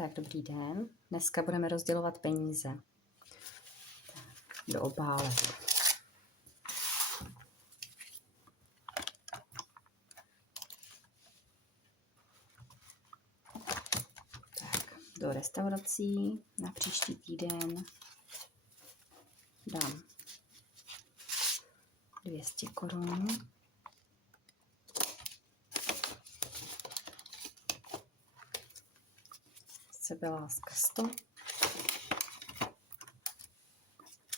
Tak, dobrý den. Dneska budeme rozdělovat peníze do obálek. Tak, do restaurací na příští týden dám 200 korun. Sebeláska 100.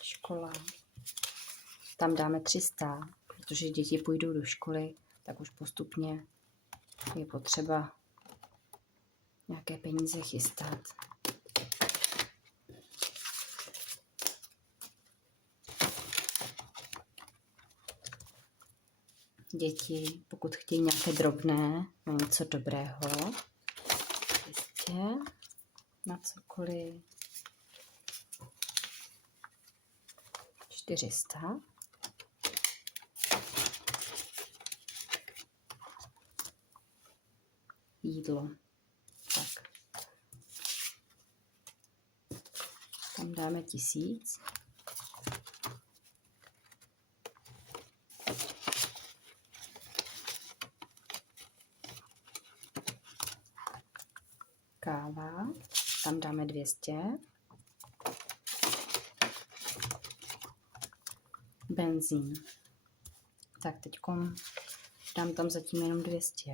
Škola. Tam dáme 300, protože děti půjdou do školy, tak už postupně je potřeba nějaké peníze chystat. Děti, pokud chtějí nějaké drobné, na něco dobrého, jistě, na cokoliv, 400. Jídlo. Tak. Tam dáme 1000. Káva. Tam dáme 200. Benzín. Tak teď dám tam zatím jenom 200.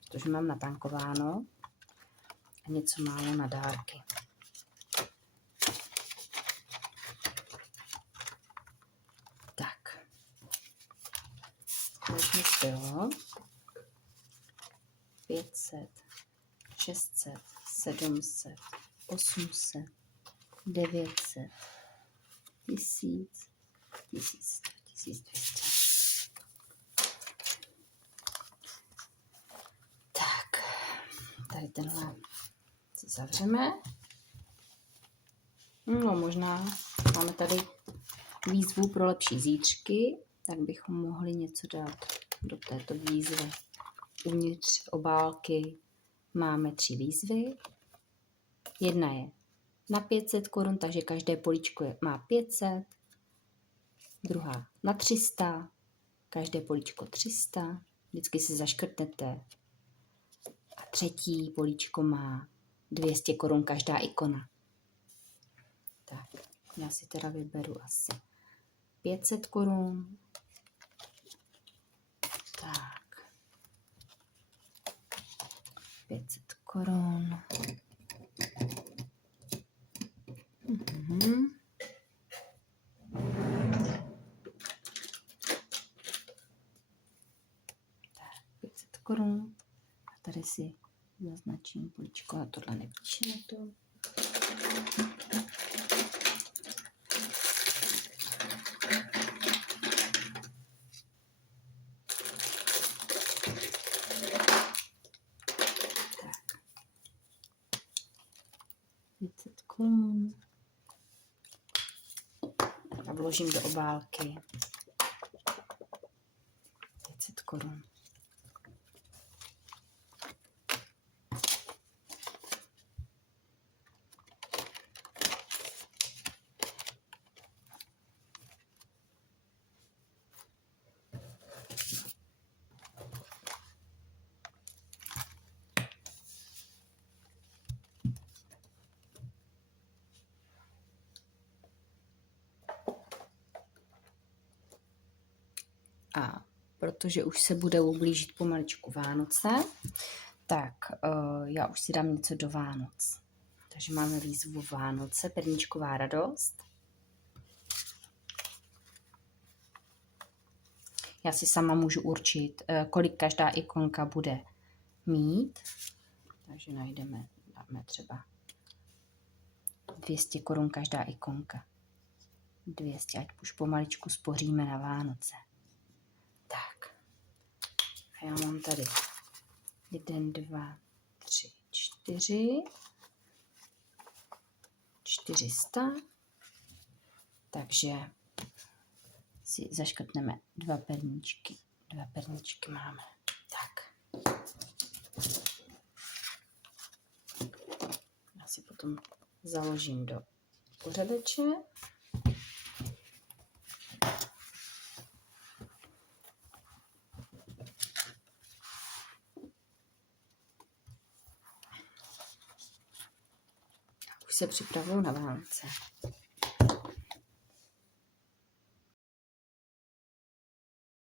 Protože mám natankováno a něco málo na dárky. Tak. Už mi zbylo 500, 600, 700, 800, 900, 1000, 1100, 1200. Tak, tady tenhle si zavřeme. No, možná máme tady výzvu pro lepší zítřky, tak bychom mohli něco dát do této výzvy. Uvnitř obálky máme 3 výzvy. Jedna je na 500 korun, takže každé políčko má 500. Druhá na 300, každé políčko 300. Vždycky si zaškrtnete. A třetí políčko má 200 korun každá ikona. Tak, já si teda vyberu asi 500 korun. Tak. 500 korun. Tak, 500 korun. A tady si zaznačím políčko, a tohle nepíše na to. Tak. 500 korun. A vložím do obálky 500 korun. A protože už se budou blížit pomaličku Vánoce, tak já už si dám něco do Vánoc. Takže máme výzvu Vánoce, perníčková radost. Já si sama můžu určit, kolik každá ikonka bude mít. Takže dáme třeba 200 korun každá ikonka. 200, ať už pomaličku spoříme na Vánoce. Tak. A já mám tady 1, 2, 3, 4. 400. Takže si zaškrtneme 2 perníčky. 2 perníčky máme. Tak. Já si potom založím do pořadače. Už se připravuju na Vánoce.